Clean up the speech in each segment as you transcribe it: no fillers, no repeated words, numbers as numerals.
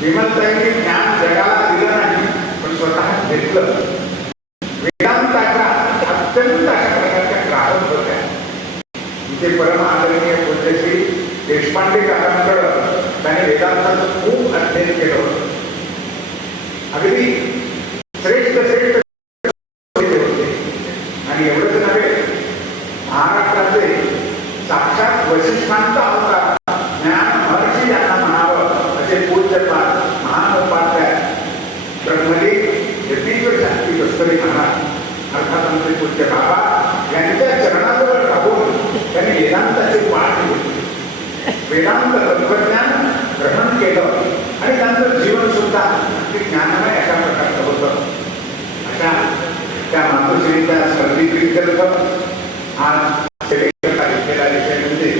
विमलताईंनी ज्ञान जगाला दिलं नाही, पण स्वतः घेतलं. वेदांताच्या अत्यंत अशा प्रकारच्या प्रारंभ होत्या. इथे परम आदरणीय पूज्यश्री देशपांडे काकांकडं त्याने वेदांताचं खूप अध्ययन केलं होतं. अगदी श्रेष्ठ श्रेष्ठ होते. आणि एवढंच नव्हे, महाराष्ट्राचे साक्षात वशिष्ठांचा अवतार ज्ञान महर्षी यांना म्हणावं असे पूज्यपाद महानोपाध्याय ब्रह्मदेव यतीश्वर शांती कस्तुरी महाराज अर्थात आमचे पूज्य बाबा यांच्या चरणाजवळ राहून त्यांनी वेदांताचे पाठ घेतले. वेदांत तत्वज्ञान ग्रहण केलं आणि त्यांचं जीवन सुद्धा ते ज्ञानमय अशा प्रकारचं होतं. अशा त्या मातोश्रीच्या स्मृतीप्रीत्यर्थ आज घेतलेला विषय म्हणजे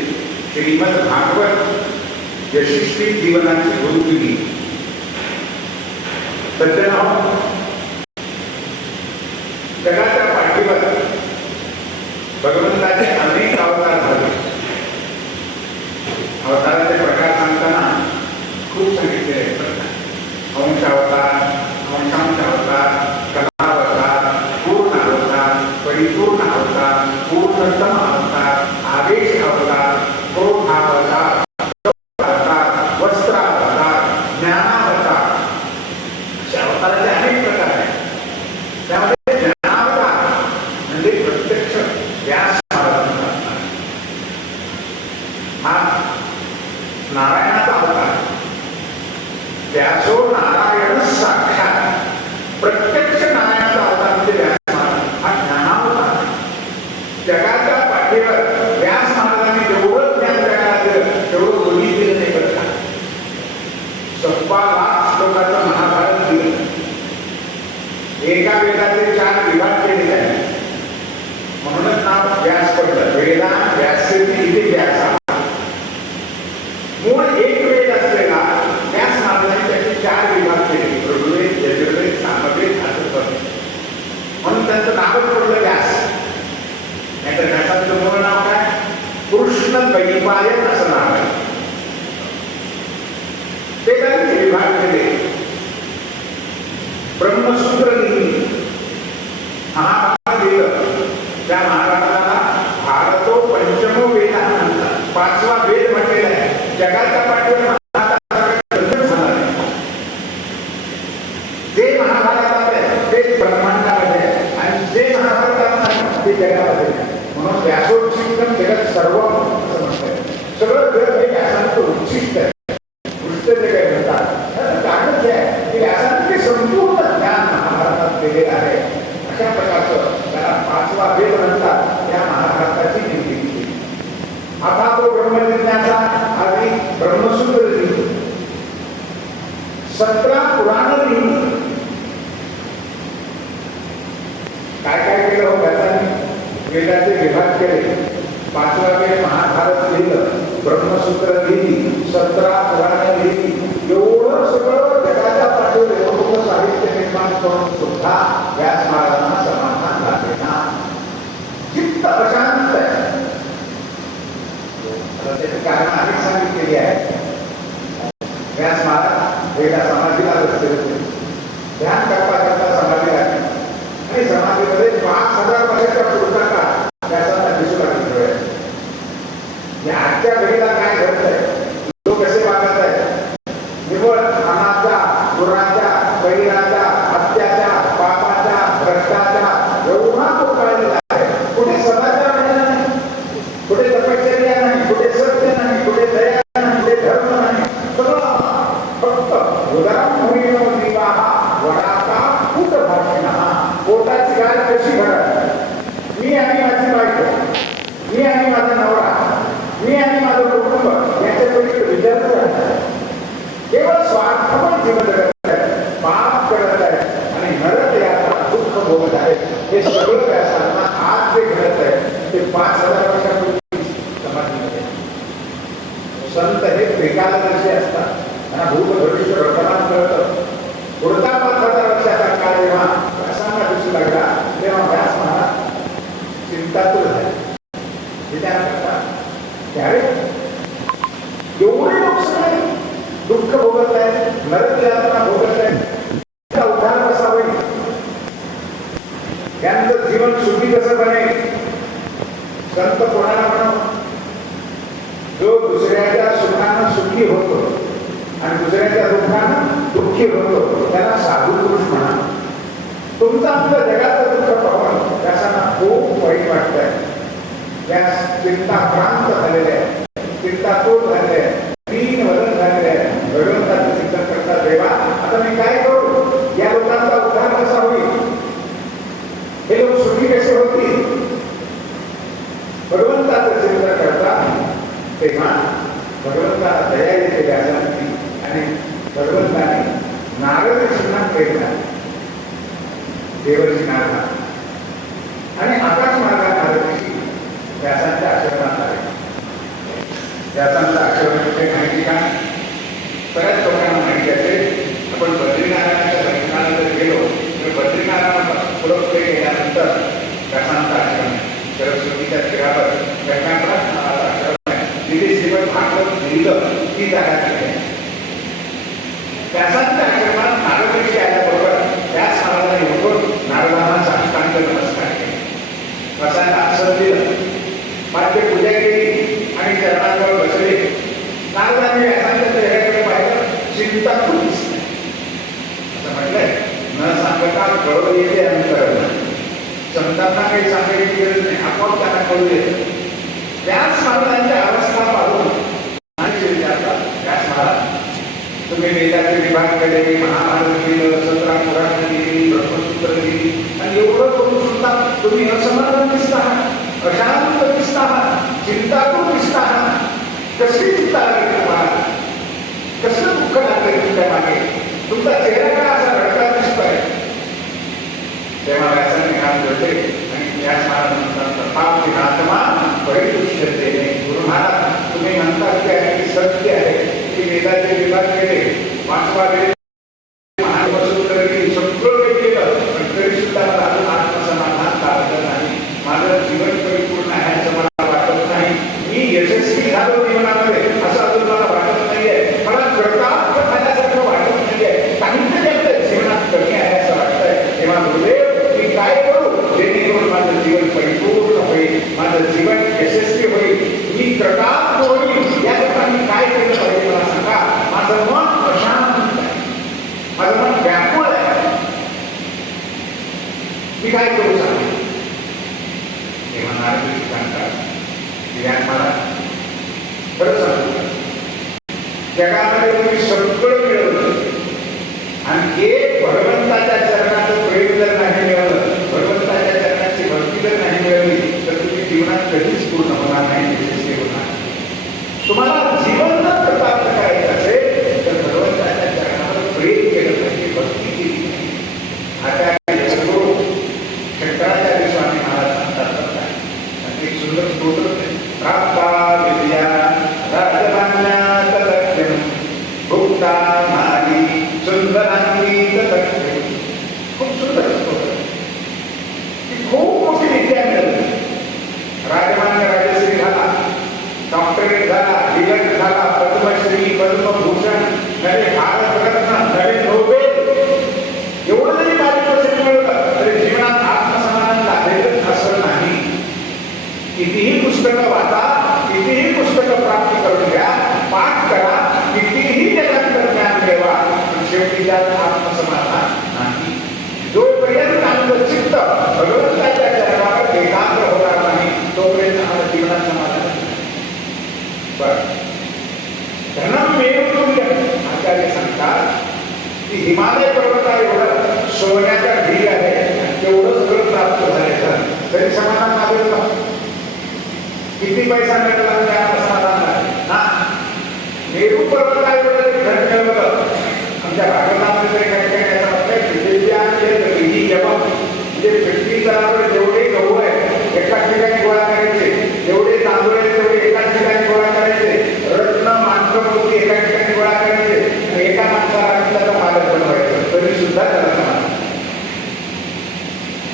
श्रीमद भागवत यशस्वी जीवनाची गुरुकिनी. सज्जन, जगाच्या पाठीवर भगवंताचे अनेक अवतार झाले. अवताराचे प्रकार सांगताना खूप सांगितले. अंशावतार, अंशांश अवतार, कलावतार, पूर्ण अवतार, परिपूर्ण अवतार, पूर्णतम अवतार, आदेश अवतार, क्रोधावतार, अवतार, वस्त्रावतार, ज्ञानावतार, अशा अवताराचे अनेक प्रकार आहेत. त्यामध्ये ज्ञानावतार म्हणजे प्रत्यक्ष व्यास महाराजांचा हा नारायणाचा अवतार. व्यासो नारायण साक्षात, प्रत्यक्ष नारायणाचा अवतार म्हणजे व्यास महाराज हा ज्ञानावतार. जगाच्या पाठीवर व्यास महाराजांनी जेवढं ज्ञान जगाला दिलं तेवढं कोणी दिलं नाही. करता 16,00,000 श्लोकाचं महाभारत दिलं. एका वेदाचे 4 विभाग केले आहेत. म्हणूनच नाव व्यास पडलं. वेदांत व्यासेती इथे व्यासा. मूळ एक वेद असलेला व्यास महाराजांनी त्याचे 4 विभाग केले. ऋग्वेद, यजुर्वेद, सामवेद, अथर्ववेद. म्हणून त्यांचं नावच पडलं व्यास. नाहीतर व्यासाचं मूळ नाव काय? कृष्ण द्वैपायन असं नाव आहे. ते त्यांचे विभाग केले. ब्रह्मसूत्र लिहिली, महाभारत लिहिलं. त्या महाभारताला भारतो पंचमो वेद म्हणतात. 5वा वेद म्हटलेला आहे. जगाच्या पाठीवर जे महाभारतात आहे ते ब्रह्मांडामध्ये आहे आणि जे महाभारतात नाही ते जगामध्ये आहे. म्हणून व्यासोच्छिष्टम जगत सर्व असं म्हणतात. सगळं जग हे व्यासांचं उच्छिष्ट आहे. पृष्ठ जे काही म्हणतात कारणच आहे की व्यासांचे संपूर्ण ज्ञान महाभारतात दिलेलं आहे. अशा प्रकारचं त्याला 5वा वेद म्हणतात. या महाभारताची निर्मिती केली. आता तो ब्रह्मजिज्ञासा आधी ब्रह्मसूत्र लिहिली. 17 पुराण लिहिली. काय काय केलं हो व्यासांनी? वेदाचे विभाग केले. 5वा वेद महाभारत लिहिलं. ब्रह्मसूत्र लिहिली. 17 पुराण लिहिली. एवढं सगळं जगाच्या पाठीवर एवढं साहित्य निर्माण करून सुद्धा व्यास महाराजांना समाधान झाले ना. चित्त अशांत आहे. त्याची कारण अनेक सांगितलेली आहे. व्यास महाराज वेदा समाधीला बसले होते. ध्यान करता करता समाधी लागली आणि समाधीमध्ये 5,000 वर्षाच्या पुढचा काळ व्यासांना दिसू लागले. आजच्या घडीला काय घडत आहे? लोक कसे वागत आहेत? निवड अनाचा, गुराचा, बैराचा, हत्याचा, पापाचा, भ्रष्टाचार एवढा तो कळलेला आहे. कुठे सदाचार नाही, कुठे तपश्चर्या नाही, कुठे सत्य नाही, कुठे दया नाही, कुठे धर्म नाही. सगळं फक्त उदाहरण होईल निवाहा वडाचा फुट भाषण. पोटाची गाय कशी भरत? मी आणि माझी बायको, मी आणि माझा नवरा, मी आणि माझं कुटुंब याच्या पलीकडे विचारच राहतात. केवळ स्वार्थपण जीवन जगत आहे, पाप करत आहे आणि नरक यात्रा दुःख भोगत आहे. हे सगळं व्यासांना आज जे घडत आहे ते 5,000 वर्षापूर्वी समाधीमध्ये. संत हे त्रिकालदर्शी असतात. त्यांना भूत भविष्य वर्तमान कळतं. पुढचा 5,000 वर्षाचा काळ जेव्हा व्यासांना दिसू लागला तेव्हा व्यास महाराज चिंतातूर झाले. विचार करतात त्यावेळी एवढे लोक सगळे दुःख भोगत आहेत. नरक यातना भोगत आहेत, त्याचा उद्धार कसा होईल, त्यांचं जीवन सुखी कसं बनेल. संत कोणाला म्हणून जो दुसऱ्याच्या सुखानं सुखी होतो आणि दुसऱ्याच्या दुःखानं दुःखी होतो त्याला साधू पुरुष म्हणा. तुमचं आपल्या जगाचं दुःख पाहून त्याला खूप वाईट वाटतंय, त्या चिंताक्रांत झालेल्या आहे, चिंतातूर झालेल्या आहे, तीन वलन झालेले आहे. भगवंताचं चिंतन करता देवा आता मी काय करू, या लोकांचा उद्धार कसा होईल, हे लोक सुखी कसे होतील. भगवंताचं चिंतन करता तेव्हा भगवंताला दया येते व्यासांची आणि भगवंताने नारद ऋषींना प्रेरणा देवर्षी नारद आणि आकाश मार्गा नारद ऋषी व्यासांच्या आश्रमात आले. व्यासांचा आश्रम म्हणजे माहिती का, बऱ्याच लोकांना माहिती असेल. आपण बद्रीनारायणाच्या दर्शनाला जर गेलो तर बद्रीनारायण पुढे गेल्यानंतर व्यासांचा आश्रम सरस्वतीच्या तीरावर गंगाधर नावाचा आश्रम आहे. तिथे श्रीमद भागवत लिहिलं ती जागा तिथे. व्यासांच्या आश्रमात नारद ऋषी आल्याबरोबर त्याच महाराजांनी उठून नारदांना साष्टांग नमस्कार केले, व्यासांना आसन दिलं, पाद्य पूजा केली आणि चरणांवर बसले. नारदांनी व्यासांच्या चेहऱ्याकडे पाहिलं, चिंता खूप दिसते. असं म्हटलंय, न सांगता कळू येते अंतराला. संतांना काही सांगायची गरज नाही, आपोआप त्यांना कळू येतं. त्याच महाराजांच्या अवस्था पाहून विचारतात, त्याच महाराज तुम्ही वेदाचे विभाग केले, महाभारत केलं, 17 पुराण केली, ब्रह्मसूत्र केली आणि एवढं करून सुद्धा तुम्ही असमाधान दिसता आहात, अशांत दिसता आहात, चिंतातूर दिसता आहात. कसली चिंता लागली तुम्हाला, कसलं दुःख लागले तुमच्या मागे, तुमचा चेहरा का असा रडका दिसतोय. तेव्हा व्यासाने हात जोडले आणि त्याच महाराज म्हणतात, तथापि आत्मा परितुष्यते. गुरु महाराज तुम्ही म्हणतात की सत्य आहे की वेदाचे विभाग केले, 5 वेद महासूत्र केली, सगळं केलं, पण तरी सुद्धा मला अजून आत्मसमाधान लाभलं नाही. माझं जीवन परिपूर्ण आहे असं मला वाटत नाही. मी यशस्वी झालो जीवनामध्ये असं अजून मला वाटत नाहीये. मला कृतार्थ झाल्यासारखं वाटत नाहीये. काहीतरी आपल्या जीवनात कमी आहे असं वाटतंय. तेव्हा गुरुदेव मी काय करू जेणेकरून माझं जीवन परिपूर्ण होईल, माझं जीवन यशस्वी होईल, मी कृतार्थ होईल. याकरता मी काय केलं पाहिजे मला सांगा. माझं मन अशांत आहे, माझं मन व्याकुळ आहे, मी काय करू सांगा. तेव्हा नारद ऋषी सांगतात, मला खरं सांगू, जगामध्ये तुम्ही सगळं मिळवलं आणि एक भगवंताच्या चरणाचं प्रेम जर नाही मिळवलं, भगवंताच्या चरणाची भक्ती जर नाही मिळवली तर तुम्ही जीवनात कधीच पूर्ण होणार नाही, यशस्वी होणार नाही. तुम्हाला जीवन जर कृतार्थ करायचं असेल तर भगवंताच्या चरणावर प्रेम केलं पाहिजे, भक्ती केली पाहिजे. आचार्य सद्गुरू शंकराचार्य स्वामी महाराज सांगतात, एक सुंदर स्तोत्र प्राप्ता विद्या राजमान्यात लक्ष्यम भुक्ता मारी सुंदरांगीत लक्ष्यम. खूप सुंदर स्तोत्र, खूप मोठी विद्या मिळाली. राजमान्य राजश्री झाला, डॉक्टरेट झाला, डिलक्ट झाला, पद्मश्री, पद्मभूषण, नवे भारतरत्न, नवे नोबेल, एवढं जरी पारितोषिक मिळवलं तरी जीवनात आत्मसन्मान झालेलं असं नाही. कितीही पुस्तकं वाचा, कितीही पुस्तकं प्राप्त करून घ्या, पाठ करा, कितीही जगात ज्ञान मिळवा, पण शेवटी त्यात आत्मसमाधान नाही. जोपर्यंत आमचं चित्त भगवंताच्या चरणावर एकाग्र होणार नाही तोपर्यंत आम्हाला जीवनात समाधान नाही. धनम मेरुतुल्यम आचार्य सांगतात की हिमालय पर्वता एवढं सोन्याचा ढीग आहे आणि तेवढं सगळं प्राप्त झालं तरी समाधान लागेल का? किती पैसा मिळाला त्याला समाधान नाही ना. मेरू पर्वता एवढं धन मिळवलं. आमच्या भागवतामध्ये तरी काही काही याचा मतलब म्हणजे पृथ्वी तलावर जेवढे गहू आहे एकाच ठिकाणी गोळा करायचे, जेवढे तांदूळ आहे तेवढे एकाच ठिकाणी गोळा करायचे, रत्न माणसं मोठी एका ठिकाणी गोळा करायचे आणि एका माणसाला त्याचा मालक बनवायचं, तरी सुद्धा त्याला समाधान.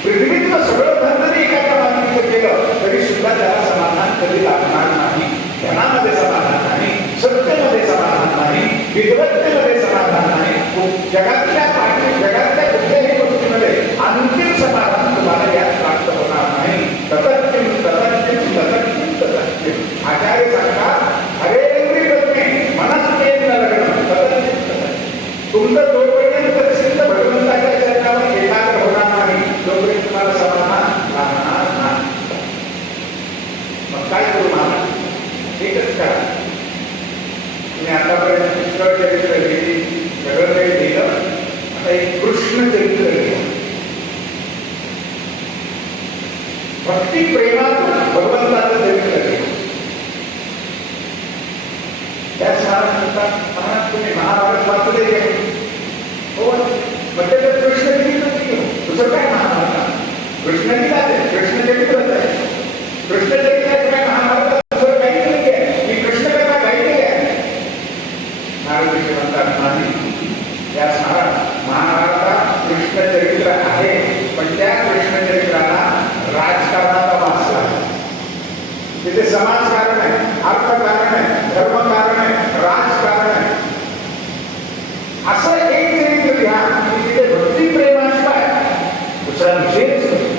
पृथ्वीतलं सगळं धन जरी एखाद्या माणसाचं केलं तरी सुद्धा त्याला समाधान कधी लागणार नाही. धनामध्ये समाधान नाही, सत्तेमध्ये समाधान नाही, विद्वत्तेमध्ये समाधान नाही, आतापर्यंत पुष्कळ चरित्र लिहिली, सगळं काही लिहिलं. आता एक कृष्ण चरित्र लिहिलं. भक्ती प्रेमातून भगवंताचं चरित्र लिहिलं. त्याच महाराज म्हणतात, महाराज तुम्ही महाभारत वाचले गेले हो, म्हणजे कृष्ण चरित्र लिहिलं, दुसरं काय महाभारत? कृष्ण लिहिलं, कृष्ण चरित्रच आहे. कृष्ण चरित्राचं काय महाभारत दुसरं काही नाही आहे, मी कृष्ण कथा काही केली आहे. महाराज म्हणतात नाही, या महाभारतात कृष्ण चरित्र आहे, पण त्या कृष्ण चरित्राला राजकारणाचा वास आहे. तिथे समाजकारण आहे, अर्थकारण आहे, धर्मकारण आहे, राजकारण आहे. असं एक चरित्र घ्या की तिथे भक्ती प्रेमाशिवाय दुसरा विषयच नाही.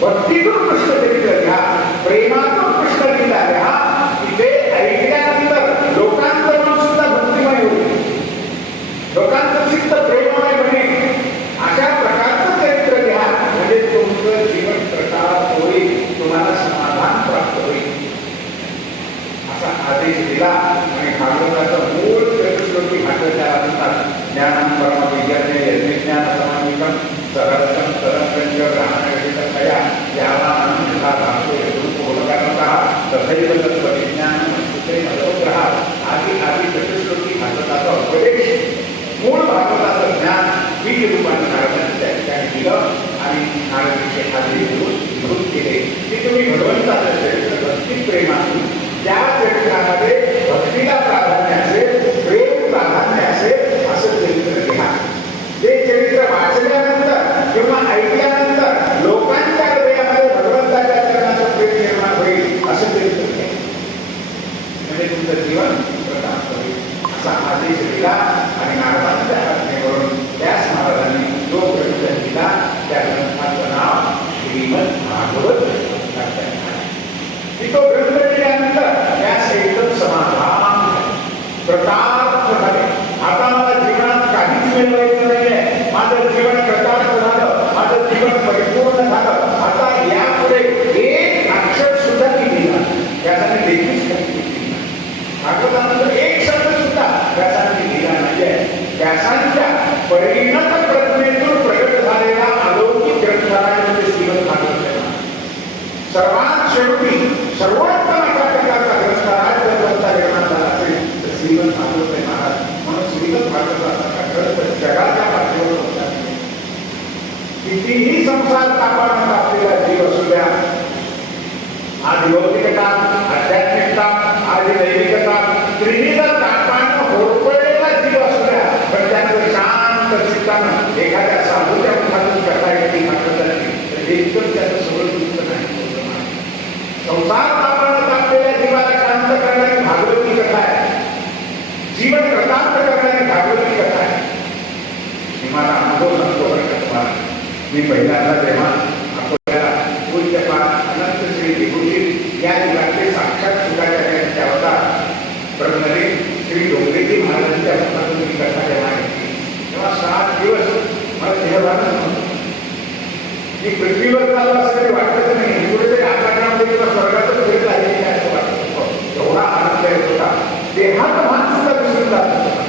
भक्तीतून कृष्ण चरित्र घ्या, प्रेमातून कृष्ण गीता घ्या, तिथे ऐकल्यानंतर लोकांचं मन सुद्धा भक्तिमय होईल, लोकांचं चित्त प्रेममय बनेल. अशा प्रकारचं चरित्र घ्या, म्हणजे तुमचं जीवन प्रकार होईल, तुम्हाला समाधान प्राप्त होईल, असा आदेश दिला. आणि भागवताचं मूळ चरित्रश्लोकी भागवत त्याला म्हणतात, ज्ञानं परमविज्ञाने यज्ञज्ञान समानिकं सरस्वं सरस्वंच ब्राह्मणविदितया यावानं यथा धातु यदुपहोलकारणतः तथैव तत्त्वविज्ञानं सुते मदोग्रहात् आदी आदी चतुश्लोकी भागवताचा उपदेश, मूळ भागवताचं ज्ञान बीज रूपाने नारदांनी त्या ठिकाणी दिलं. आणि नारदांचे आधी निवृत्त केले की तुम्ही भगवंताचं चरित्र भक्ती प्रेमातून, त्या चरित्रामध्ये भक्तीला प्राधान्य असेल, प्रेम प्राधान्य असेल, असं चरित्र घ्या. ते चरित्र वाचल्यानंतर किंवा ऐकल्यानंतर लोकांच्या हृदयामध्ये भगवंताच्या चरणाचं प्रेम निर्माण होईल, असं चरित्र घ्या, म्हणजे तुमचं जीवन प्रकाश होईल, असा आदेश दिला. आणि नारदांच्या आज्ञेवरून त्याच महाराजांनी जो ग्रंथ दिला, त्या ग्रंथाचं नाव श्रीमद भागवत तो ग्रंथ दिल्यानंतर त्यास एकदम समाधान कृतार्थ झाले. आता मला जीवनात काहीच मिळवायचं नाहीये, माझं जीवन कृतार्थ झालं, माझं जीवन परिपूर्ण झालं. आता यापुढे एक अक्षर सुद्धा मी लिहिला, त्यासाठी देखील भागवतानंतर एक शब्द सुद्धा त्यासाठी लिहिला नाहीये. व्यासांच्या परिणत प्रतिमेतून प्रगट झालेला अलौकिक ग्रंथालय म्हणजे श्रीमद भागवत. सर्वात शेवटी सर्वोत्तम अशा प्रकारचा ग्रंथालय जर ग्रंथ निर्माण झाला असेल तर श्रीमद भागवत महाराज. म्हणून श्रीमद भागवताचा ग्रंथ जगाच्या पाठीवर होता. कितीही संसार तापानं तापलेला जीव असू द्या, आज लौकिकता, आध्यात्मिकता, आज दैविकता, त्रिविध तापानं होरपळलेला जीव असू द्या, पण त्यानंतर शांत चित्तानं एखाद्या साधूच्या मुखातून कथा येते मात्र तर एकदम त्याचं सगळं दुःख नाही. संसार तापानं तापलेल्या जीवाला शांत करणारी भागवती कथा आहे, जीवन कृतार्थ करणारी भागवती कथा आहे. मला अनुभव सांगतो बरं का तुम्हाला. मी पहिल्यांदा जेव्हा आपल्याला पूज्यपाद अनंत श्री विभूषित या युगातले साक्षात सुखाचार्यांच्या अवतार ब्रह्मदेव श्री डोंगरेजी महाराजांच्या मुखातून मी कथा जेव्हा घेतली, तेव्हा 7 दिवस मला देहभान नव्हतं. मी पृथ्वीवर चालू असं काही वाटतच नाही, कुठेतरी आकाशामध्ये किंवा स्वर्गातच फिरत आहे काय असं वाटत होतं. एवढा आनंद येत होता, देहात भान सुद्धा विसरून जात होता.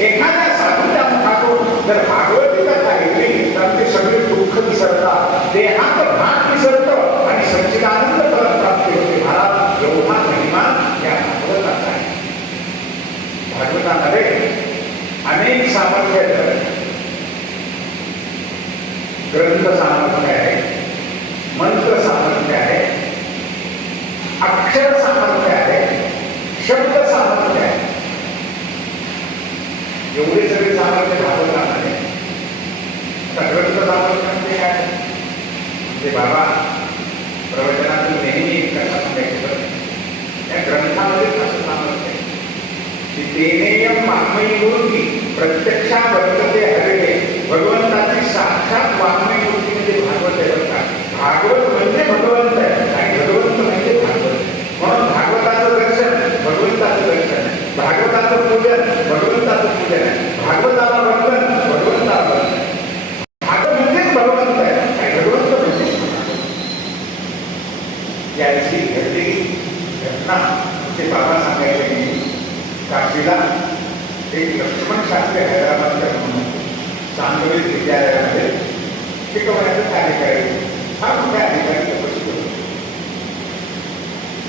एखाद्या साधूच्या मुखातून जर भागवती कथा ऐकली तर ते सगळे दुःख विसरतात, देहात भान विसरतं आणि सच्चिदानंद फल प्राप्ती होते. महाराज एवढा महिमा या भागवताचा आहे. भागवतामध्ये अनेक सामर्थ्य आहेत. ग्रंथ सामर्थ्य आहे, मंत्र सामर्थ्य आहे, अक्षर सामर्थ्य आहे, शब्द सामर्थ्य आहे. एवढे सगळे सामर्थ्य भागवतामध्ये. ग्रंथ सामर्थ्य म्हणजे काय? म्हणजे बाबा प्रवचनातून नेहमी एक कथा सांगायचं. या ग्रंथामध्ये असं सामर्थ्य आहे की तेनेयम वाङ्मयी मूर्ती प्रत्यक्षा वर्तते हरिणे. भगवंताची साक्षात वाङ्मयी मूर्ती म्हणजे भागवत आहे. भागवत म्हणजे भगवंत आहे आणि भगवंत म्हणजे भागवत. म्हणून भागवताचं दर्शन भगवंताचं दर्शन आहे, भागवताचं पूजन भगवंताचं पूजन आहे, भागवताला वंदन भगवंताला वंदन आहे. भागवत म्हणजेच भगवंत आहे आणि भगवंत म्हणजेच याची घडलेली घटना आमचे बाबा सांगायचे की काशीला एक लक्ष्मण शास्त्री हैदराबादच्या म्हणून चांगलीत विद्यालयामध्ये शिकवण्याचं कार्य करायचे. हा मोठ्या अधिकारी तपस्वी होते.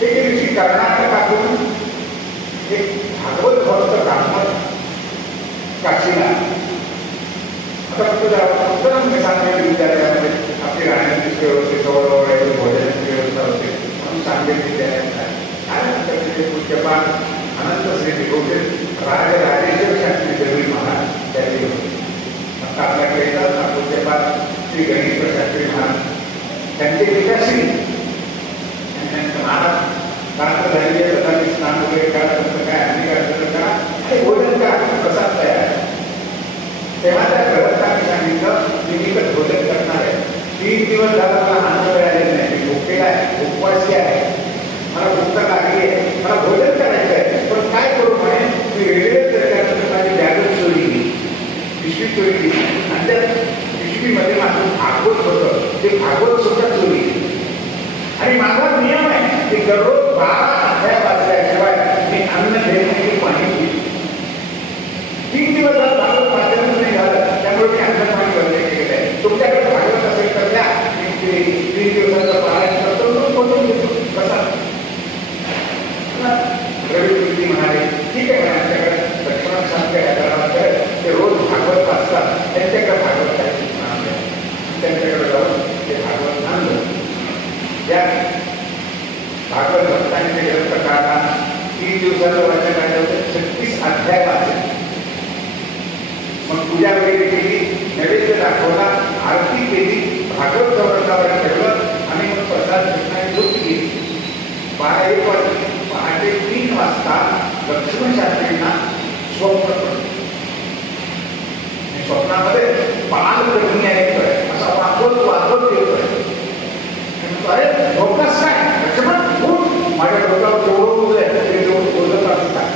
एके दिवशी कर्नाटकातून एक भागवत भक्त ब्राह्मण काशीला आता चांगल्या विद्यालयामध्ये आपली राहण्याची व्यवस्था जवळजवळ भोजनाची व्यवस्था होते म्हणून चांगले विद्यालयात पूज्यपाठ अनंत श्री विभूषण राजराजेश्वर शास्त्री देवी महाराज त्याचे होते. आता आपल्याकडे येतात पूज्यपाठ श्री गणेश शास्त्री महाराज त्यांचे विकासी महाराज रात्र झालेले प्रधानी स्नान वगैरे करा काय अधिकार करा ते भोजन करा प्रसाद तयार. तेव्हा त्या ग्रहस्थांनी सांगितलं मी विकत भोजन करणार आहे. 3 दिवस झाला मला अन्न मिळालेलं नाही. मी भुकेला आहे, उपवासी आहे, मला भूक लागली आहे, मला भोजन करायचं आहे. पण काय करू म्हणे मी रेल्वे सरकारनं माझी बॅगच चोरी केली, पिशवी चोरी केली आणि त्या पिशवीमध्ये माझं भागवत होतं ते भागवत सुद्धा चोरी केली. आणि माझा नियम आहे की दररोज 12 अध्याय वाचल्याशिवाय मी अन्न घेत नाही, पाणी घेत. 3 दिवस झालं भागवत वाचन नाही झालं त्यामुळे मी अन्न पाणी बंद केलेलं आहे. तुमच्याकडे भागवत असेल तर द्या, मी 3 दिवसाचं पारायण करतो बोलून घेतो. कसा रवी म्हणाले ठीक आहे आमच्याकडे लक्ष्मण शास्त्री हैदराबादकडे ते रोज भागवत वाचतात, त्यांच्याकडे भागवत त्यांच्याकडे जाऊन ते भागवत आणलं. त्या भागवत भक्तांचे ग्रंथ काढा 3 दिवसाचं वाचन काढलं 36 अध्याय वाचले. मग पूजा वगैरे केली, नैवेद्य दाखवला, आरती केली, भागवत चौरंगावर ठेवलं आणि मग प्रसाद घेतला झोप गेली. 12-1 वाजले. पहाटे 3 वाजता लक्ष्मण शास्त्रींना स्वप्न पडलं. स्वप्नामध्ये बाल कमी ऐकतोय असा वाचत येतोय. अरे धोकाच काय लक्ष्मण खूप माझ्या डोक्यावर जेवढं बोललंय ते जेवढं बोलत असं काय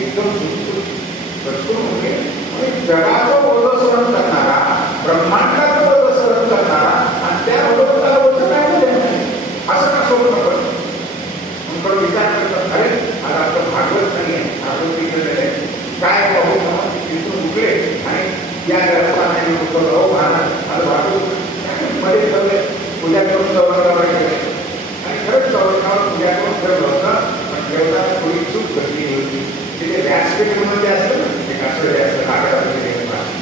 एकदम जगाचं बोधस्मरण करणारा, ब्रह्मांडाचं बोधस्मरण करणारा आणि त्याबरोबर त्याला बोलतं काय बोलत असं का स्वप्न पडतं. पण विचार करतात अरे आज आपलं भागवत नाही आहे, भागवत केलेलं आहे काय पाहू म्हणून तिथून उठले आणि या ग्रंथाने महाराज आज भागवत मध्ये ठेवले. पूजा करून चौरंगावर गेले आणि खरंच चौरंगावर पूजा करून ठेवलं होतं. पण जेवढा थोडी चूक घडली होती. तिथे व्यासपीठ म्हणून जे असतं ना एक असं व्यास कागदामध्ये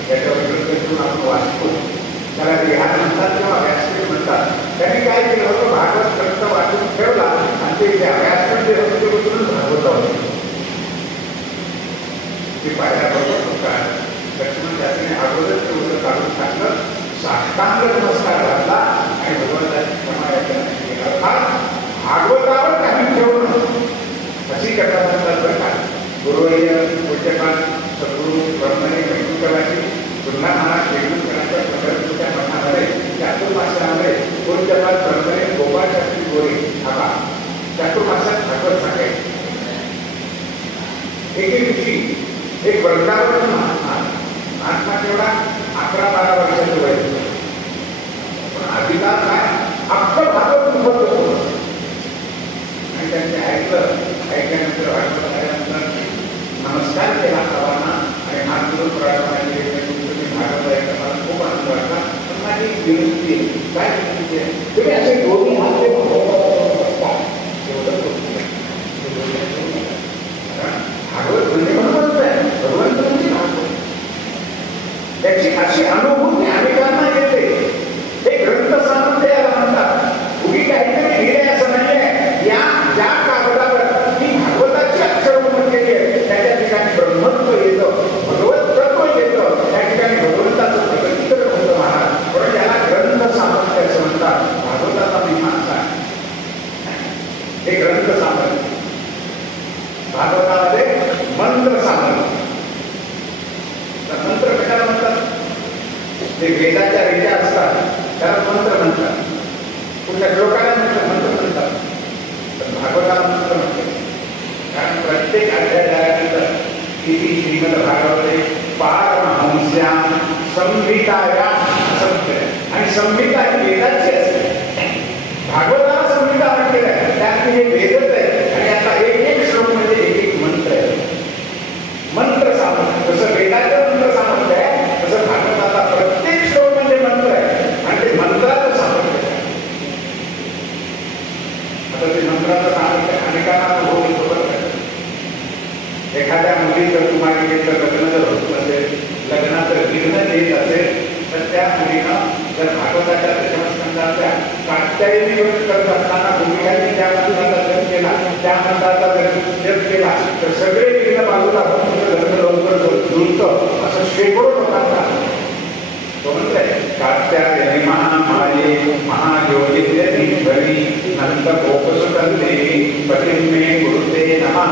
त्याच्यावर ग्रंथ घेऊन आपण वाचतो त्याला ध्यान म्हणतात किंवा व्यासपीठ म्हणतात. त्यांनी काय केलं होतं भागवत ग्रंथ वाचून ठेवला आणि ते व्यासपीठ जे होतं ते उचलून भागवत होतं. ते पाहिल्याबरोबर काय लक्ष्मण शास्त्रीने अगोदर ते उचल काढून टाकलं, साष्टांग नमस्कार घातला आणि भगवंताची क्षमा याचना केली. अर्थात भागवतावर काही ठेवणं अशी कथा म्हणतात बरं का. गुरुवर्य पूज्यपाल सद्गुरू ब्रह्मने वेंकुटवासी पुन्हा महाराज वेंकुटकरांच्या पंढरपूरच्या मठामध्ये चातुर्मासामध्ये पूज्यपाल ब्रह्मने गोपाळ शास्त्री गोरे हा चातुर्मासात भागवत सांगायचे. एके दिवशी एक वृंदावन महात्मा तेवढा 11-12 वर्षाचं वय होतं. पण अधिकार काय अख्खं भागवत मुखत होतं आणि त्यांनी ऐकल्यानंतर भागवत आल्यानंतर नमस्कार केला सर्वांना आणि हात जोडून तुम्ही भागवत ऐकता मला खूप आनंद वाटला. पण माझी एक विनंती आहे. काय विनंती आहे तुम्ही असे दोन्ही हात भागवत म्हणजे म्हणूनच आहे भगवंत म्हणजे भागवत. त्याची अशी अनुभूती अनेकांना येते. हे ग्रंथ सामर्थ्य याला म्हणतात. उगी काहीतरी लिहिले असं नाही आहे. या ज्या कागदावर ही भागवताची अक्षर केली आहे त्याच्या ठिकाणी ब्रह्मत्व येतं, भगवत तत्व येतं, त्या ठिकाणी भगवंताचं प्रगतीकरण होतं महाराज. पण याला ग्रंथ सामर्थ्य असं म्हणतात. भागवताचा मीमांसा हे ग्रंथ सामर्थ्य. भागवतामध्ये मंत्र सामर्थ्य. मंत्र कशाला म्हणतात? ते वेदाच्या रेषा असतात त्याला मंत्र म्हणतात. कुठल्या श्लोकाला मंत्र म्हणतात, तर भागवताला मंत्र म्हणतात. कारण प्रत्येक अध्याय झाल्यानंतर किती श्रीमद भागवते पारमहंस्यां संहितायां असं आणि संहिता ही वेदाची असते. भागवताला संहिता म्हणते की हे वेदच आहे आणि आता एक एक श्लोक म्हणजे एक एक मंत्र आहे. मंत्र सामर्थ्य, जसं वेदाचं मंत्र सामर्थ्य आहे तसं भागवताचा प्रत्येक श्लोक म्हणजे मंत्र आहे आणि ते मंत्राचं सामर्थ्य आहे. आता ते मंत्राचं सामर्थ्य अनेकांना अनुभव येतो बरं का. एखाद्या मुलीचं कुमारिकेचं लग्न जर होत नसेल, लग्नाचं गिरणं येत असेल तर त्या मुलीनं जर भागवताच्या दशमस्कंदाच्या कात्यायनी योग्य करत असताना भूमिकांनी त्या मंत्राचा जप केला, त्या मंत्राचा जप केला तर सगळे गिरणं बाजूला होऊन लग्न लवकर जुळतं असं शेकडो लोकांचा तो मंत्र आहे. कात्यायनी महामाये महायोगिनीश्वरी नंद गोपसुतदेवी पतिमे गुरुते नमः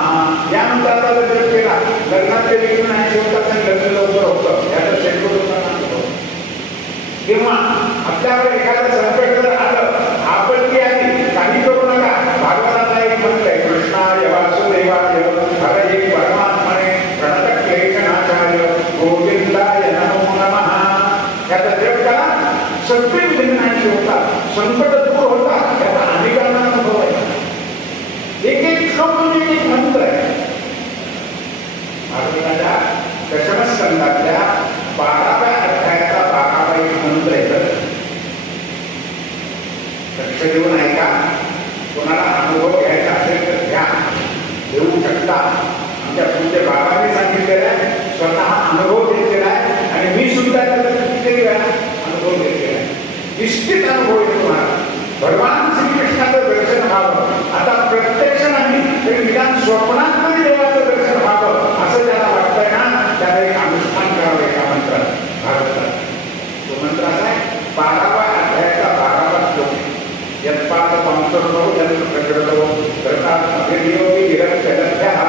या मंत्राचा जर जप केला लग्नाचे विघ्न नाही होतात आणि लग्न लवकर होतं याचा शेकडो लोकांना अनुभव. किंवा आपल्यावर एखादं संकट जर आलं, आपत्ती आली, काही करू नका. भागवताचा एक मंत्र आहे, कृष्णाय वासुदेवाय हरये परमात्मने प्रणतक्लेशनाशाय गोविंदाय नमो नमः. याचा जप करा, सगळे विघ्न नाहीसे होतात, संकट दूर होतात. याचा अनेकांना अनुभव आहे. एक एक श्लोक म्हणजे एक मंत्र आहे. भागवताच्या दशमस्कंदातल्या 12व्या अध्यायाचा 12वा एक मंत्र आहे. लक्ष देऊन ऐका. कोणाला अनुभव घ्यायचा असेल तर घ्या, देऊ शकता. आमच्या पूज्य बाबांनी सांगितलेलं आहे, स्वतः अनुभव घेतलेला आहे आणि मी सुद्धा त्याचा कितीतरी वेळा अनुभव घेतलेला आहे. निश्चित अनुभव येतो तुम्हाला. भगवान श्रीकृष्णाचं दर्शन व्हावं, आता प्रत्यक्ष नाही तरी निदान स्वप्नात तरी देवाचं दर्शन व्हावं असं ज्याला वाटतंय ना, त्याला एक अनुष्ठान करावं एका मंत्रात, भागवतात. तो मंत्र असा आहे, 12व्या अध्यायाचा 12वा श्लोक. यत्पाद पंचर्णो यत्र प्रकृतो करतात अभिनियोगी विरक्तः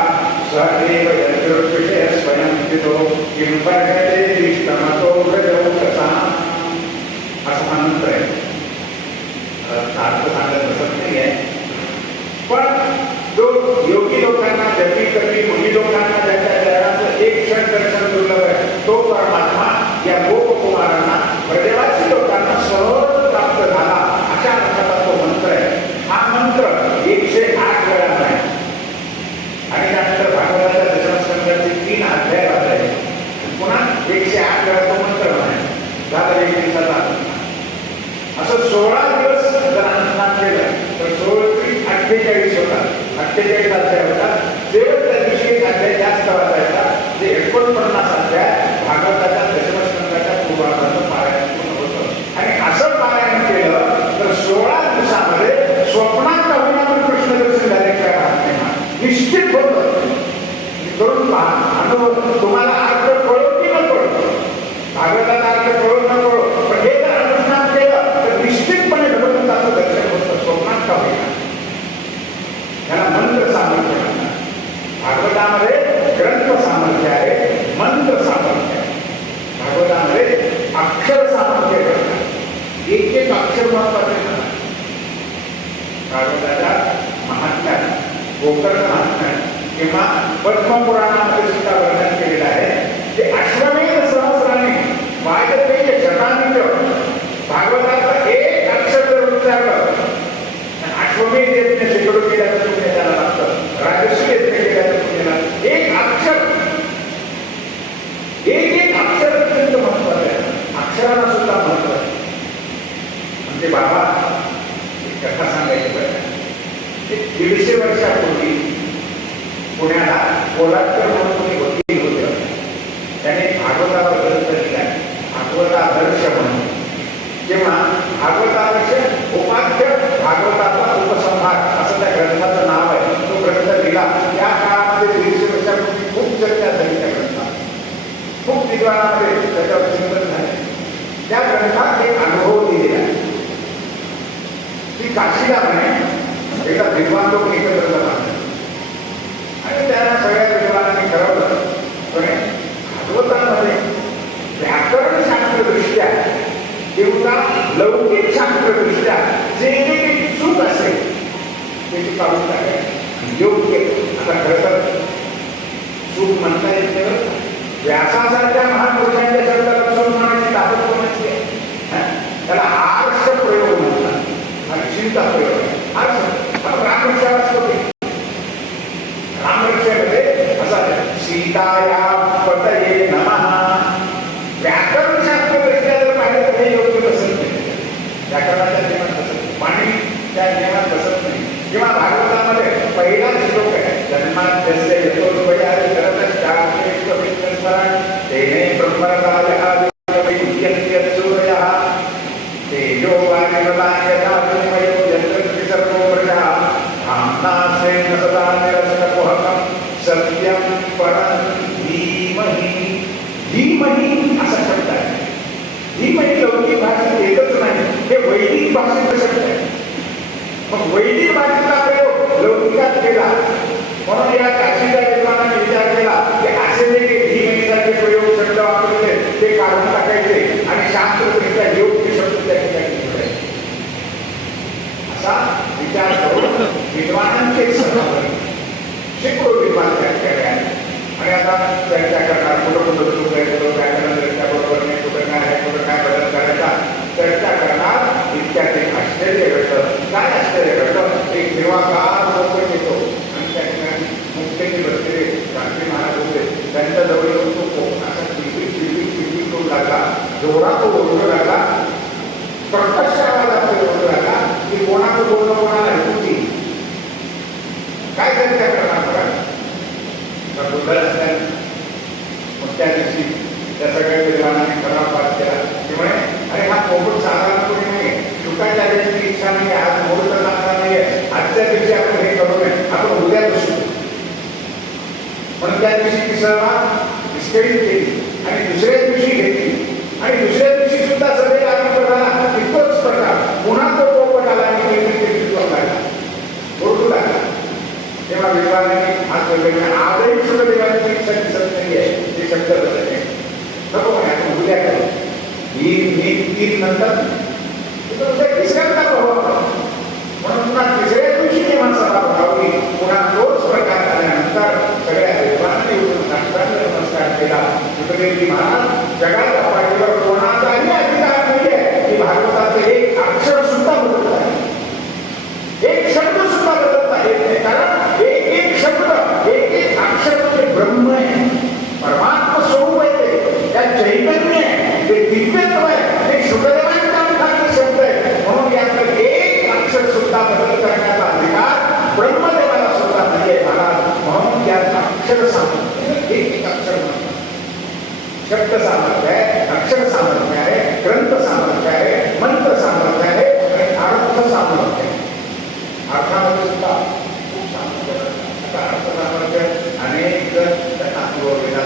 सहदेव यत्रविषय स्वयं स्थितो किं वर्गते दिष्टमतो व्रजो कसा. असा मंत्र आहे. अर्थ सांगत बसत नाही आहे, पण जो योगी लोकांना, जपी कपी मुनी लोकांना ज्याच्या चरणाचं एक क्षण दर्शन दुर्लभ आहे, तो परमात्मा या गोपकुमारांना, ब्रजवासी लोकांना सहज प्राप्त झाला अशा अर्थाचा तो मंत्र आहे. हा मंत्र 108 वेळा आहे आणि त्यानंतर भागवताच्या दशमस्कंदाचे 3 अध्याय वाचायचे. पुन्हा 108 वेळा तो मंत्र म्हणायचा. झालं एक दिवसाचा. असं 16 दिवस जर अनुष्ठान केलं तर 16-48 होतात. 48 अध्याय होतात. तेवढं त्या दिवशी एक अध्याय जास्त वाचायचा, जे 49 अध्याय भागवताच्या दशमस्कंदाच्या पूर्वार्धाचं पारायण पूर्ण होतं. आणि असं पारायण केलं तर 16 दिवसामध्ये स्वप्नात होईना पण कृष्ण दर्शन झाल्याशिवाय राहत नाही. निश्चित होतं. करून पहा, अनुभव तुम्हाला अर्थ कळो की न कळो, भागवताचा अर्थ कळो न कळो, पण हे जर अनुष्ठान केलं तर निश्चितपणे भगवंताचं दर्शन होतं, स्वप्नात का होईना. त्याला मंत्र सामर्थ्य म्हणतात. भागवतामध्ये ग्रंथ सामर्थ्य आहे, मंत्र सामर्थ्य आहे. भागवतामध्ये अक्षर सामर्थ्य करतात. एक एक अक्षर महत्वाचे म्हणतात. भागवताच्या महात्म्यात, गोकर्ण महात्म्यात किंवा पद्मपुराणामध्ये सुद्धा वर्णन केलेलं आहे. ते अश्वमेध सहस्राने वाजपेय शतानीचं भागवताचं एक अक्षर जर उच्चारलं, अश्वमेध यज्ञ शेकडो केल्याचं पुण्य त्याला लागतं, राजस्व यज्ञ केल्याचं पुण्य लागतं. एक अक्षर, एक एक अक्षर अत्यंत महत्वाचं आहे. अक्षराला सुद्धा महत्व आहे. म्हणजे बाबा एक कथा सांगायची बरं. 150 वर्षापूर्वी पुण्याला कोल्हापूर म्हणून कोणी वकील होतं. त्याने भागवतावर ग्रंथ लिहिला, भागवतादर्श म्हणून. जेव्हा भागवतादर्श उपाख्य भागवताचा उपसंहार असं त्या ग्रंथाचं नाव आहे, तो ग्रंथ लिहिला. त्या काळामध्ये 150 वर्षापूर्वी खूप चर्चा झाली त्या ग्रंथात, खूप विद्वानामध्ये त्याच्यावर चिंतन झाले. त्या ग्रंथात एक अनुभव दिलेला आहे की काशीला म्हणे एका विद्वान लोक एकत्र जमले आणि त्यांना सगळ्या विद्वानांनी ठरवलं, पण भागवतामध्ये व्याकरण शास्त्रदृष्ट्या किंवा लौकिक शास्त्रदृष्ट्या जे काही चूक असेल त्याची काढून टाकायची योग्य. आता खरं तर चूक म्हणता येत नाही. व्यासासारख्या महापुरुषांच्या शब्दाला चूक म्हणायची ताकद कोणाची आहे? त्याला आर्ष प्रयोग म्हणतात आणि चिंता प्रयोग. आर्ष रामरक्षास्तुती. रामरक्षेमध्ये असं सीताया पतये नमः. व्याकरणशास्त्र दृष्ट्या जर पाहिलं तर हे योग्य बसत नाही. व्याकरणाच्या नियमात बसत नाही, वाणी त्या नियमात बसत नाही. किंवा भागवतामध्ये पहिला श्लोक आहे, जन्माद्यस्य यतोर्वयादितरतश्चार्थेष्वभिज्ञस्मरण तेने ब्रह्मरतायः सूर्यः तेजो वायुर्यथा विनिमयो यत्र सर्वो वृषः धाम्नास्तेन सदा निरस्तकुहकं सत्यं परं धीमहि. धीमहि असा शब्द आहे. धीमहि लौकिक भाषेत येतच नाही, हे वैदिक भाषेचा शब्द आहे. मग वैदिक भाषेचा प्रयोग लौकिकात केला म्हणून या काशीच्या विद्वानाने विचार केला की असे जे धीमहिसारखे प्रयोग शब्द वापरले ते काढून टाकायचे आणि शास्त्रदृष्ट्या योग्य शब्द त्या ठिकाणी जोडायचे. असा विचार करून विद्वानांचे सहभागी शेकडो विद्वान त्या ठिकाणी आले आणि आता चर्चा करणार कुठं कुठं चूक आहे, कुठं व्याकरण दृष्ट्या बरोबर नाही, कुठं काय आहे, कुठं काय बदल करायचा चर्चा करणार. इतक्यात एक आश्चर्य घडलं. काय आश्चर्य घडलं? एक निराकार लोक येतो आणि त्या ठिकाणी मुख्यचे बसलेले क्रांती महाराज होते. त्यांच्या जवळ येऊन तो कोकणाचा किरकिर करू लागला, जोरात ओरडू लागला, प्रत्यक्ष आवाजात ओरडू लागला की कोणाचं बोलणं कोणाला ऐकू येईल. काय चर्चा करणार बघा. मग त्या दिवशी त्या सगळ्या विद्वानाने खराब पाठ केला की म्हणे अरे हा पोपट साधारण कोणी नाही, चुकायच्या वेळेची इच्छा नाही, आज मुहूर्त लागणार नाहीये, आजच्या दिवशी आपण हे करू नये, आपण उद्या बसू. म्हणून त्या दिवशी ती सहभाग विस्कळीत केली आणि दुसऱ्या दिवशी घेतली आणि दुसऱ्या दिवशी सुद्धा सगळे लागू झाला. तिथोच प्रकार पुन्हा तो पोपट आला आणि लागला, ओरडू लागला. तेव्हा विद्वानाने हात वगैरे आजही सुद्धा देवाची इच्छा दिसत नाहीये, ते शब्द बदलले नको आपण उद्या करू. तीन नंतर म्हणून पुन्हा तिसऱ्या दिवशी जेव्हा सभा भरावली, पुन्हा तोच प्रकार आल्यानंतर सगळ्या विद्वानांनी उठून नमस्कार केला. सुखदेवजी महाराज जगाच्या पाठीवर कोणाचाही अधिकार नाहीये की भागवताचे एक अक्षर सुद्धा बदलत आहे, एक शब्द सुद्धा बदलता येत नाही. कारण एक एक शब्द एक एक अक्षर म्हणजे ब्रह्म आहे, परमात्मा स्वरूप आहे, ते त्या चैतन्य आहे, ते दिव्यत्व आहे, ते शुभदेवांच्या मुखातले शब्द आहे. म्हणून यातलं एक अक्षर सुद्धा बदल करण्याचा अधिकार ब्रह्मदेवाला सुद्धा नाहीये महाराज. म्हणून यात अक्षर सामर्थ्य, एक एक अक्षर शब्द सामर्थ्य आहे, अक्षर सामर्थ्य आहे, ग्रंथ सामर्थ्य आहे, मंत्र सामर्थ्य आहे आणि अर्थ सामर्थ्य आहे. अर्थामध्ये सुद्धा खूप सामर्थ्य. आता अर्थ सामर्थ्य अनेक जण त्यांना पुरवलेला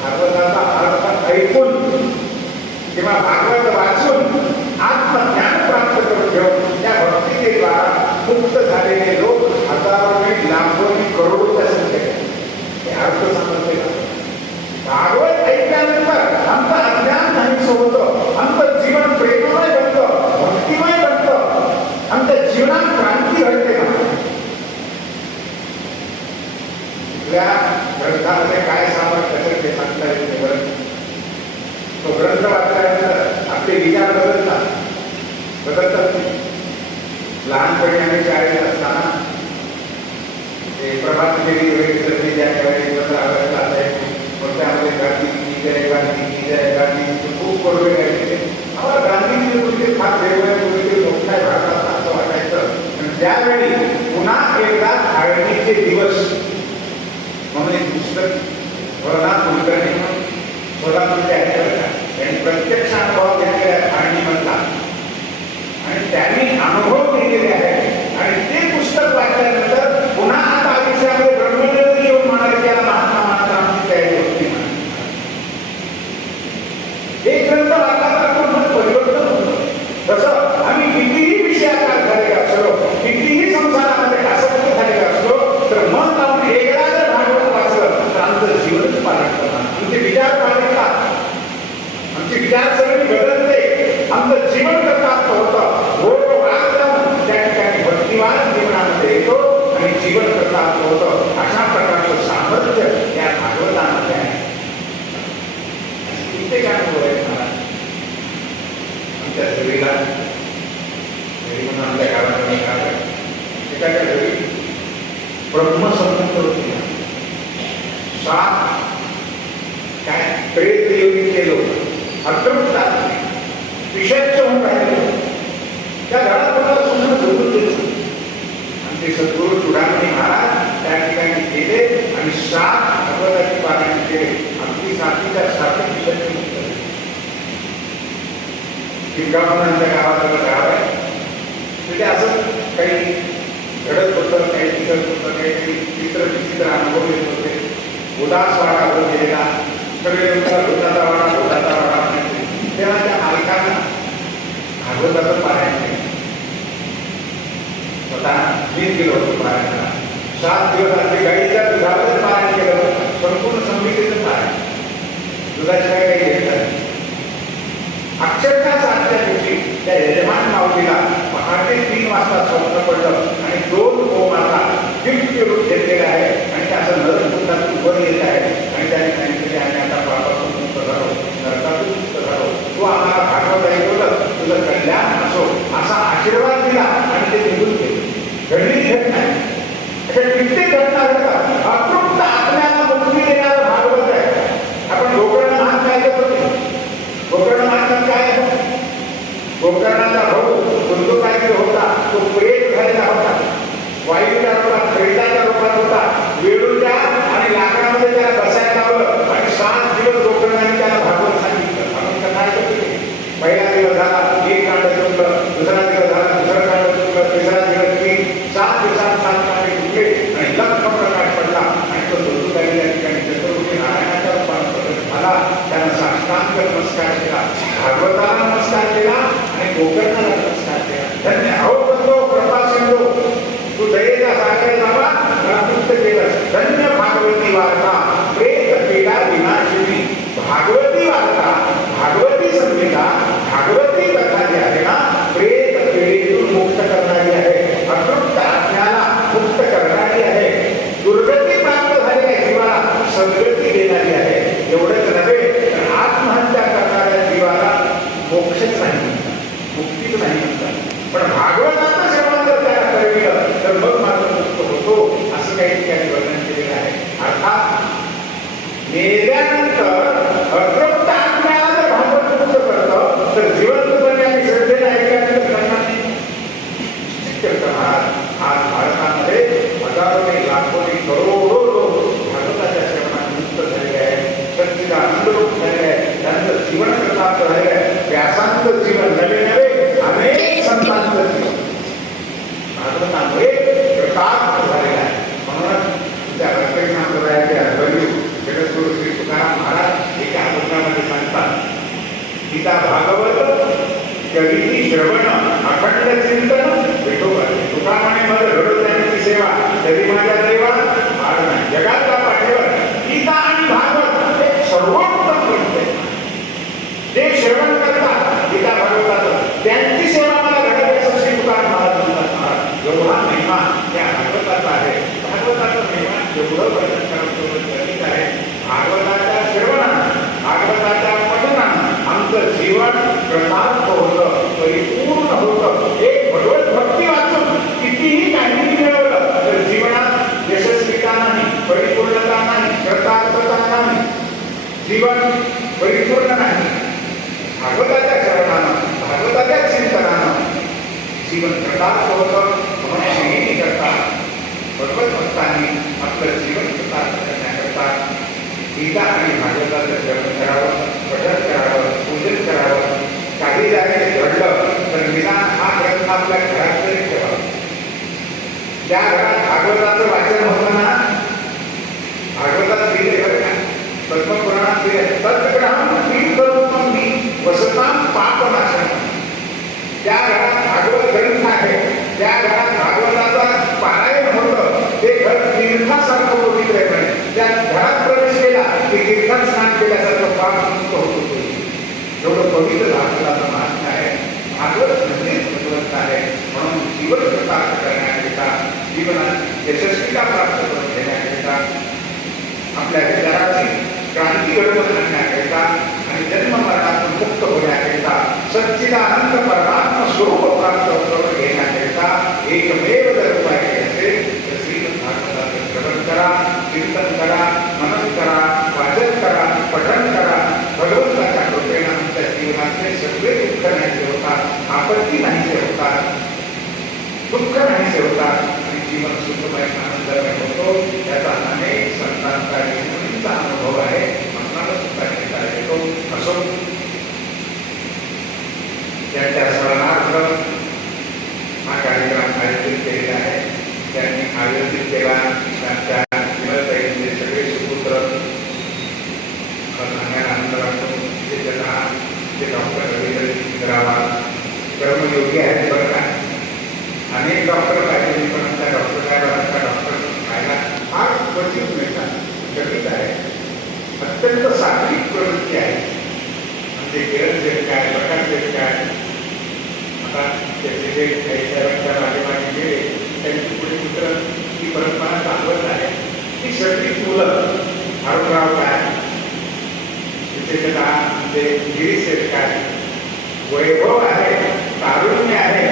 भागवताचा अर्थ ऐकून किंवा भागवत वाचून आत्मज्ञान प्राप्त करून घेऊन त्या भक्तीचे द्वारा मुक्त झालेले लोक हजारोनी लाखोनी करोडोच्या संख्येत. हे अर्थ सामर्थ्य. भागवत ऐकल्यानंतर आमचं अज्ञान नाहीसं होतं, आमचं जीवन प्रेममय बनतं, भक्तिमय बनतं, आमच्या जीवनात क्रांती घडते. या ग्रंथामध्ये काय सामर्थ्य ते सांगता येते. बरं, तो ग्रंथ वाचल्यानंतर आपले विचार बदलतात. लहानपणी आम्ही शाळेत असताना ते प्रभात फेरी वगैरे ज्या वेळेस असायचे, मग त्यामध्ये गांधी की जय, गांधी की जय, गांधी खूप बरोबर आहे. आम्हाला गांधीजी म्हणजे फार वेगवेगळे मोठ्या भारतात असं वाटायचं. त्यावेळी पुन्हा एकदा धारणीचे दिवस म्हणून एक पुस्तक वरनाथ कुलकर्णी सोलापूरचे आहेत त्यांनी प्रत्यक्ष अनुभव घेतलेले आहे धारणीमधला आणि त्यांनी अनुभव घेतलेले आहे आणि ते पुस्तक वाचल्यानंतर पुन्हा आता आयुष्यामध्ये ब्रह्मदेव येऊन म्हणाले त्याला महात्मा मानता आमची तयारी होती. हे ग्रंथ वाचला तर मन परिवर्तन होतं. तसं आम्ही कितीही विषयात झालेले असलो, कितीही संसारामध्ये आसक्त झालेले असलो, तर मन लावून एकदा जर भागवत वाचलं तर आमचं जीवनच पालन करणार, आमचे विचार पालटतात, आमची विचारसरणी बदलते, आमचं जीवन प्राप्त होतं. घोर वाद लावून त्या ठिकाणी भक्तिवान जीवनामध्ये येतो आणि जीवन प्राप्त होतं. अशा प्रकारचं सामर्थ्य या भागवतामध्ये आहे. कित्येक अनुभव आहेत महाराज. आमच्या घरीला घरी म्हणून आमच्या गावामध्ये एकाच्या घरी ब्रह्मसंबंध होती. 7 काय प्रेत योगी केलं अतृप्त विषयाच होऊन राहिलं. त्या घरात मला सुद्धा जोडून दिलं आणि ते सद्गुरू चुडामणी महाराज त्या ठिकाणी गेले आणि 7 भगवताची पारायण केले. अगदी 7च्या 7 विषयाची गावाच्या गावात गाव आहे तिथे असं काही घडत होतं, काही दिसत होतं, काही चित्र विचित्र अनुभव येत होते. उदास वाडा होत गेलेला सगळे भूताचा वाडा तेव्हा त्या मालकांना भागवताचं पारायण केलं. स्वतः मीच गेलो होतो पारायणाला. 7 दिवस आधी गाईच्या दुधाचं पारायण केलं होतं. संपूर्ण संहितेचं पारायण, दुधाशिवाय काही घेतलं नाही. अक्षरशः 7च्या दिवशी त्या यजमान माऊलीला पहाटे 3 वाजता स्वप्न पडलं आणि 2 गोमाता दिव्य रूप घेतलेलं आहे आणि त्याचं नरकुंडातून वर येत आहे आणि त्याने सांगितले आम्ही आता पापातून मुक्त झालो, नरकातून मुक्त झालो, तू आम्हाला भागवत ऐकवलं, तुझं कल्याण असो असा आशीर्वाद दिला आणि ते निघून गेले. घडली घटना अशा कित्येक घटना घडतात. अतृप्त आत्म्याला मुक्ती देणारं भागवत आहे. आपण गोकर्ण महात्म्य ऐकत होते. गोकर्ण महात्म्यात काय आहे? गोकर्णाचा भाऊ बंधू काहीतरी होता, तो प्रेत झालेला होता, वायूच्या रूपात प्रेताच्या रूपात होता. वेळूच्या आणि लाकडामध्ये त्याला बसायला लावलं आणि 7 दिवस गोकर्णाने त्याला भागवत सांगितलं. आपण कथा ऐकत होते. पहिला दिवस झाला 1 कांड चुकलं, दुसरा दिवस झाला 2 कांड चुकलं, तिसरा दिवस 3, 7 दिवसात 7 कांडे चुकले आणि लक्ष प्रकाश पडला आणि तो बंधू काही त्या ठिकाणी चतुर्थी नारायणाच्या रूपात प्रकट झाला. त्यानं साष्टांग नमस्कार केला, भागवताला नमस्कार केला आणि गोकर्णाला नमस्कार केला. धन्य अहो बंधो कृपा सिंधू, तू दयेचा सागर बाबा मला मुक्त केलं. धन्य भागवती वार्ता प्रेत पीडा विनाशिनी. भागवती वार्ता, भागवती संहिता, भागवती कथा जी आहे ना, प्रेत पीडेतून मुक्त करणारी आहे, अतृप्त आत्म्याला मुक्त करणारी आहे, दुर्गती प्राप्त झालेल्या जीवाला सद्गती देणारी आहे. एवढंच नव्हे तर आत्महत्या करणाऱ्या जीवाला मोक्षच नाही, मुक्तीच नाही म्हणतात. पण भागवताचं सेवन जर त्याला करविलं तर मग मात्र मुक्त होतो, असं काही ठिकाणी वर्णन केलेलं आहे. अर्थात मेल्यानंतर अतृप्त आत्म्याला जर भागवत मुक्त करतं तर जिवंतपणे आणि श्रद्धेने ऐकल्यानंतर करणार नाही. आज भारतामध्ये हजारोने लाखोने करोडो लोक भागवताच्या सेवनात मुक्त झालेले आहे, सच्चिदानंद रूप झालेले आहे, त्यांचं जीवन कृतार्थ झालेलं आहे. व्यासांचं जीवन नवे नवे अनेक संतांचं जीवन भागवतामुळे कृतार्थ झालेलं आहे. म्हणूनच त्या रत्नागिरी संप्रदायाचे अध्वर्यू जगद्गुरु श्री तुकाराम महाराज एका अभंगामध्ये सांगतात, गीता भागवत कविती श्रवण अखंड चिंतन विठोबा. तुकारामाने मध्ये घडत त्यांची सेवा तरी माझ्या देवा आड नाही. जगातला पाठीवर गीता आणि भागवत हे सर्वोत्तम ग्रंथ आहे. ते श्रवण करतात गीता भागवताचं, त्यांची सेवा मला घडत असं श्री तुकाराम महाराज म्हणतात. एवढा महिमा त्या भागवताचा आहे. भागवताचा महिमा एवढं वर्णन करण्यासोबत कधीच आहे. भागवताच्या श्रवणानं, भागवताच्या पठणानं आमचं जीवन कृतार्थ होतं, परिपूर्ण होतं. एक भगवत भक्ती वाचून कितीही काही मिळवलं तर जीवनात यशस्वीता नाही, परिपूर्णता नाही, कृतार्थता नाही, जीवन परिपूर्ण नाही. भागवताच्या श्रवणानं, भागवताच्या चिंतनानं जीवन कृतार्थ होतं. म्हणून नेहमी करता भगवत भक्तांनी आपलं जीवन कृतार्थ करण्याकरता गीता आणि भागवताचं श्रवण करावं, पठण करावं, पूजन करावं. काही जागी घडलं तर निदान हा ग्रंथ आपल्या घरात तरी ठेवावा. ज्या घरात भागवताचं वाचन होतं ना, भागवतात दिले बरं का, पद्मपुराणात दिले, तत्ग्रहण तीर्थरूपम मी वसताम पापनाशनम. ज्या घरात भागवत ग्रंथ आहे, ज्या घरात भागवताचा पारायण होतं, ते घर तीर्थासारखं पवित्र आहे. म्हणे त्या घरात प्रवेश केला की तीर्थात स्नान केल्यासारखं पाप मुक्त होतो. एवढं पवित्र भागवताचं महात्म्य आहे. भागवत म्हणजेच भगवंत आहे. म्हणून जीवन कृतार्थ करण्याकरिता, जीवनात यशस्वीता प्राप्त करून घेण्याकरिता, आपल्या विचाराची क्रांती घडवून आणण्याकरिता आणि जन्म मरणातून मुक्त होण्याकरिता, सच्चिदानंद परमात्मा स्वरूप प्राप्त करून घेण्याकरिता एकमेव जर उपाय केले असेल तर श्रीमद भागवताचं ठिकाणी ठेवतात आणि जीवन सुखमय आनंदमय होतो. त्याचा अनेक संतांचा मुलींचा अनुभव आहे. आपणाला सुद्धा घेता येतो. असो, त्यांच्या स्मरणार्थ हा कार्यक्रम आयोजित केलेला आहे. त्यांनी आयोजित केला. त्यांच्या विनोदताईंचे सगळे सुपुत्र सांगायला आनंद वाटतो. ते डॉक्टर रवींद्र रावाल कर्मयोगी आहेत बरं का. अनेक डॉक्टर पाहिजे पण त्या डॉक्टर काय बघा डॉक्टर पाहायला फार क्वचित मिळतात. गणित आहे, अत्यंत सात्विक प्रवृत्ती आहे. म्हणजे गिरणचे काय प्रकारचे काय आता त्याचे जे साहेबांच्या माध्यमाने गेले त्यांची पुढे पुत्र ही परंपरा चालवत आहे. ही सगळीच मुलं हारुराव काय विशेषतः ते गिरीशेठ काय वैभव आहे, तारुण्य आहे,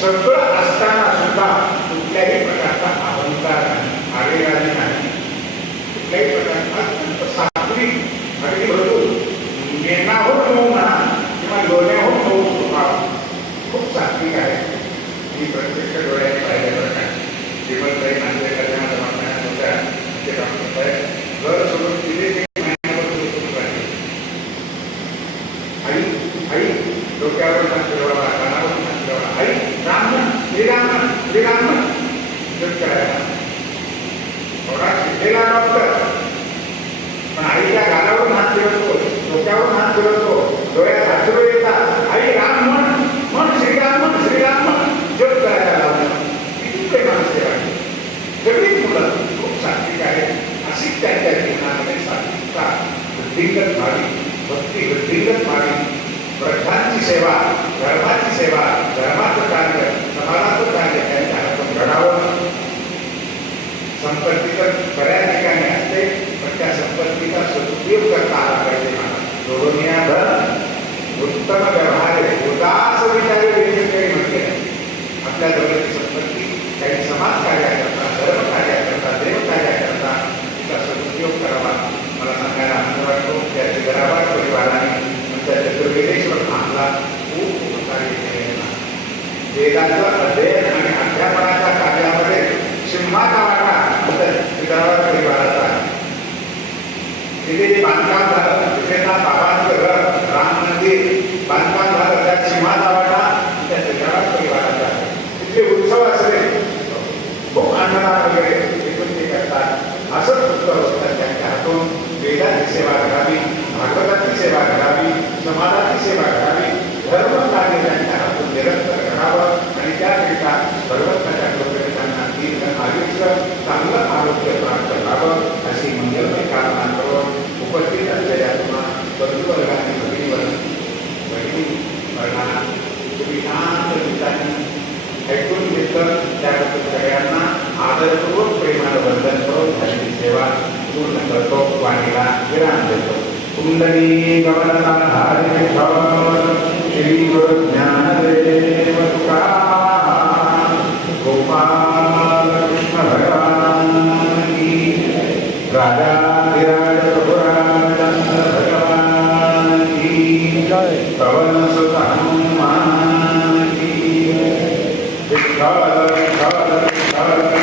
सगळं असताना सुद्धा कुठल्याही प्रकारचा अहंकार नाही, आवेगाने नाही, कुठल्याही प्रकारचा अत्यंत सात्विक अगदी भरपूर मेनाहून होऊ म्हणा किंवा लोण्याहून होऊ स्वभाव खूप सात्विक आहे. ही प्रत्यक्ष डोळ्याने पाहिल्यावर काय श्रीमंतताई नांदेडकरांच्या दवाखान्यात होत्या. ते डॉक्टर साहेब घर सोडून तिथे आई आई डोक्यावर हात फिरवा, कानावर हात फिरवा, आई राम श्रीराम श्रीराम जप करायला थोडा शिकलेला डॉक्टर पण आईच्या गालावरून हात फिरवतो, डोक्यावरून हात फिरवतो, डोळ्यात अश्रू येतात. आई राम म्हण म्हण श्रीराम म्हण जप करायला लावलं. किती प्रेमानं सेवा केली. सगळीच मुलं खूप सात्विक आहेत. अशीच त्यांच्या जीवनामध्ये सात्विकता वृद्धिंगत व्हावी, भक्ती वृद्धिंगत व्हावी. व्रतांची सेवा, धर्माची सेवा, धर्माचं कार्य, समाजाचं कार्य त्यांच्या हातून घडावं. संपत्ती तर बऱ्याच ठिकाणी असते पण त्या संपत्तीचा सदुपयोग करता आला पाहिजे. जोडून या धन उत्तम व्यवहार उदास विचारे वेगवेगळे म्हटले. आपल्या जवळची संपत्ती काही समाज कार्याकरता, धर्म कार्याकरता, देव कार्याकरता तिचा सदुपयोग करावा. मला सांगायला आनंद वाटतो. त्याचे घराबार परिवाराने चतुर्वेदेश्वर धामला खूप कार्य केलेला. वेदांचं अध्ययन आणि अध्यापनाच्या कार्यामध्ये सिंहाचा वाटा घराबार परिवाराचा. तिथे जे बांधकाम झालं तिथे बाबांचं घर, राम मंदिर बांधकाम झालं त्यात सिंहाचा वाटा त्या घराबार परिवाराचा. तिथे उत्सव असले खूप अन्नदान वगैरे तिथून ते करतात. असंच उत्सव होतात त्यांच्या हातून. वेदाची सेवा करावी, भागवताची सेवा करावी, समाजाची सेवा करावी, धर्म कार्य त्यांच्या हातून निरंतर करावं आणि त्याकरिता भगवंताच्या कृपेने त्यांना दीर्घ आयुष्य, चांगलं आरोग्य प्राप्त व्हावं अशी मंगलमय कामना करून उपस्थित असलेल्या तुम्हाला बंधुवर्गाने भगिनी वर्गाला तुम्ही शांत चित्ताने ऐकून घेतलं त्याबद्दल सगळ्यांना आदरपूर्वक प्रेमानं वंदन करून झालेली सेवा पूर्ण करतो. वाणीला विराम देतो. कुंडली गमनधारे श्री गुरु ज्ञानदेव तुकाराम गोपाल कृष्ण भगवान की, राजा विराज प्रभुरामचंद्र भगवान की जय, पवन सुत हनुमान की, विठ्ठल विठ्ठल विठ्ठल